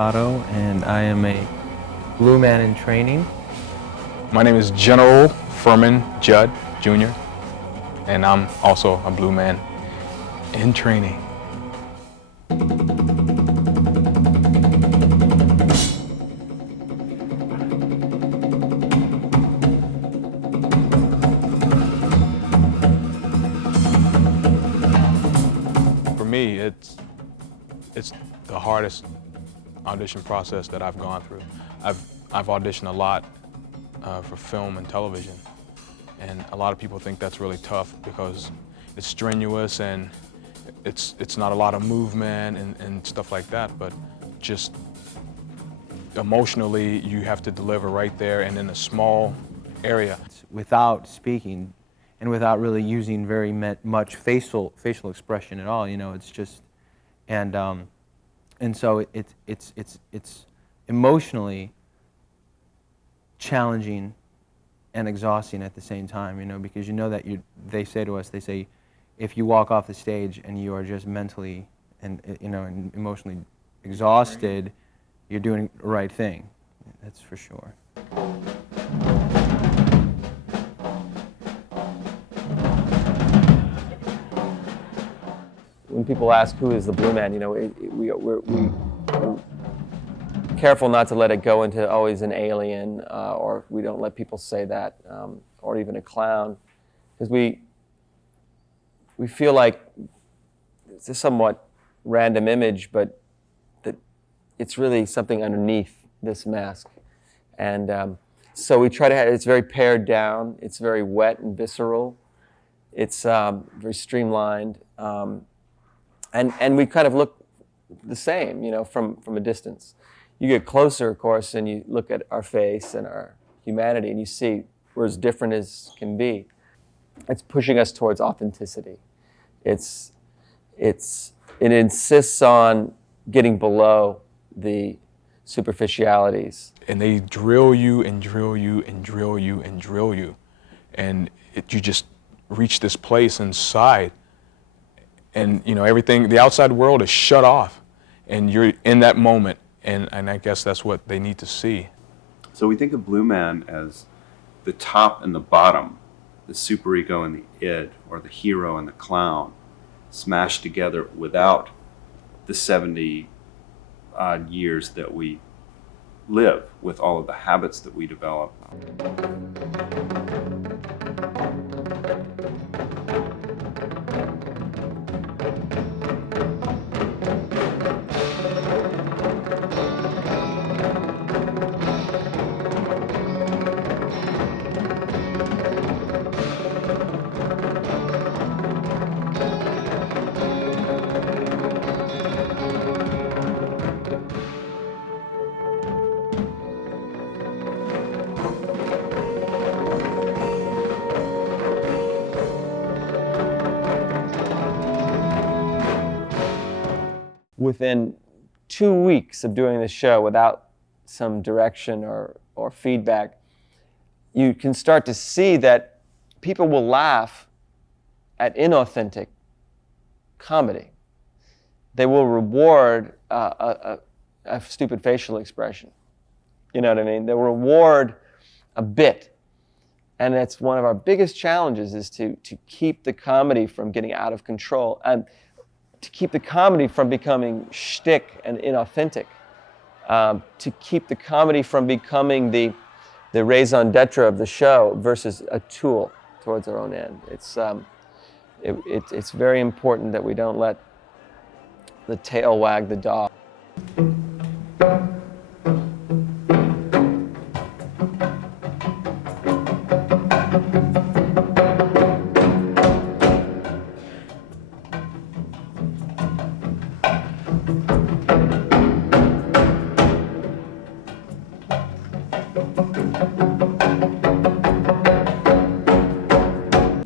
Mercado, and I am a Blueman in training. My name is General Furman Judd, Jr., and I'm also a Blueman in training. For me, it's the hardest audition process that I've gone through. I've auditioned a lot for film and television, and a lot of people think that's really tough because it's strenuous and it's not a lot of movement and stuff like that, but just emotionally you have to deliver right there and in a small area. Without speaking and without really using very much facial expression at all, you know, it's just, and so it's emotionally challenging and exhausting at the same time, you know, because you know that they say to us, they say, if you walk off the stage and you are just mentally and, you know, and emotionally exhausted, you're doing the right thing. That's for sure. When people ask who is the Blueman, you know, we're careful not to let it go into always an alien, or we don't let people say that, or even a clown, because we feel like it's a somewhat random image, but that it's really something underneath this mask. And so we try to have, it's very pared down, it's very wet and visceral, it's very streamlined, and we kind of look the same, you know, from a distance. You get closer, of course, and you look at our face and our humanity, and you see we're as different as can be. It's pushing us towards authenticity. It insists on getting below the superficialities. And they drill you and drill you and drill you and drill you, and you just reach this place inside, and you know everything, the outside world is shut off, and you're in that moment. And I guess that's what they need to see. So we think of Blueman as the top and the bottom, the superego and the id, or the hero and the clown, smashed together without the 70-odd years that we live with all of the habits that we develop. Within 2 weeks of doing the show without some direction or feedback, you can start to see that people will laugh at inauthentic comedy. They will reward a stupid facial expression. You know what I mean? They'll reward a bit. And that's one of our biggest challenges, is to keep the comedy from getting out of control, and to keep the comedy from becoming shtick and inauthentic, to keep the comedy from becoming the raison d'etre of the show versus a tool towards our own end. It's very important that we don't let the tail wag the dog.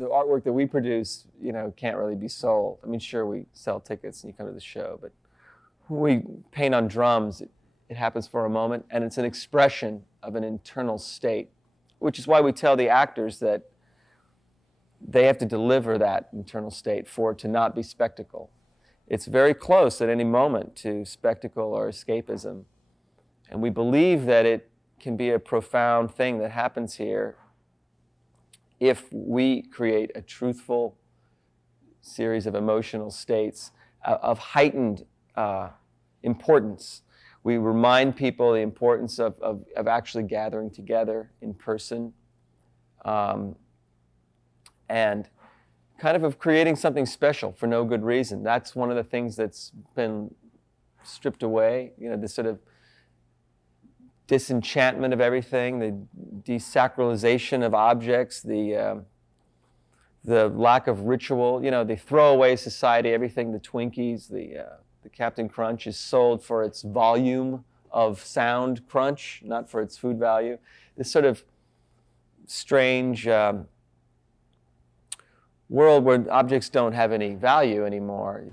Artwork that we produce, you know, can't really be sold. I mean, sure, we sell tickets and you come to the show, but when we paint on drums, it happens for a moment, and it's an expression of an internal state, which is why we tell the actors that they have to deliver that internal state for it to not be spectacle. It's very close at any moment to spectacle or escapism, And we believe that it can be a profound thing that happens here if we create a truthful series of emotional states of heightened importance. We remind people the importance of actually gathering together in person, and kind of creating something special for no good reason. That's one of the things that's been stripped away, this sort of disenchantment of everything, the desacralization of objects, the lack of ritual, the throwaway society, everything, the Twinkies, the Captain Crunch is sold for its volume of sound crunch, not for its food value. This sort of strange world where objects don't have any value anymore.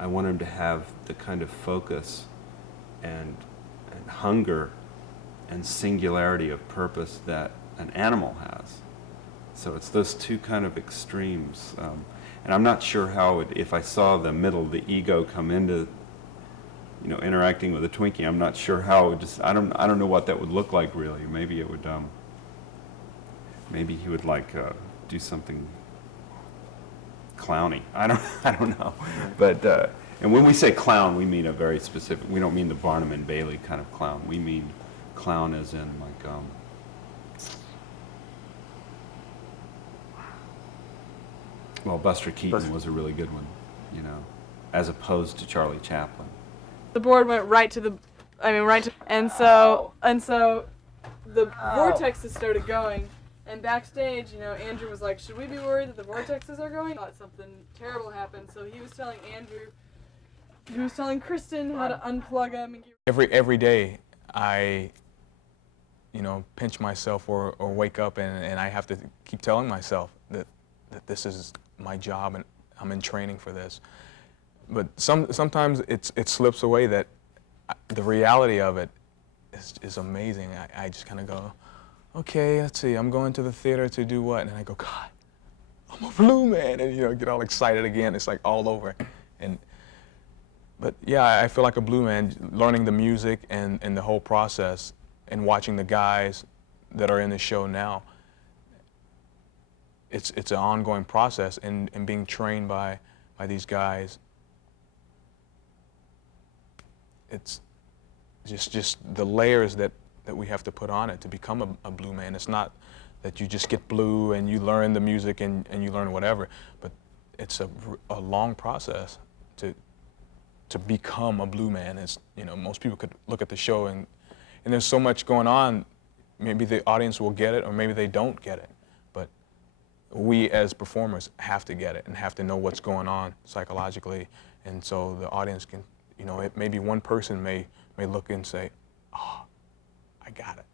I want him to have the kind of focus and hunger and singularity of purpose that an animal has. So it's those two kind of extremes. And I'm not sure how if I saw the middle, the ego come into, interacting with a Twinkie, I'm not sure how it would just, I don't know what that would look like really. Maybe it would, maybe he would do something clowny. I don't know. But, and when we say clown, we mean a very specific, we don't mean the Barnum and Bailey kind of clown. We mean clown as in well, Buster Keaton was a really good one, as opposed to Charlie Chaplin. The board went right to and so the vortexes started going, and backstage, Andrew was like, should we be worried that the vortexes are going? Thought something terrible happened, so he was telling Kristen how to unplug them. And Every day, I, pinch myself or wake up and I have to keep telling myself that this is my job and I'm in training for this. But sometimes it slips away that the reality of it is amazing. I just kind of go, okay, let's see, I'm going to the theater to do what? And I go, God, I'm a Blueman, and get all excited again. It's like all over. And But yeah, I feel like a Blueman, learning the music and the whole process, and watching the guys that are in the show now. It's an ongoing process, and being trained by these guys. It's just the layers that we have to put on it to become a Blueman. It's not that you just get blue and you learn the music and you learn whatever, but it's a long process to become a Blueman. It's, you know, most people could look at the show and there's so much going on. Maybe the audience will get it, or maybe they don't get it. But we as performers have to get it and have to know what's going on psychologically, and so the audience can, you know, maybe one person may look and say, "Oh, I got it."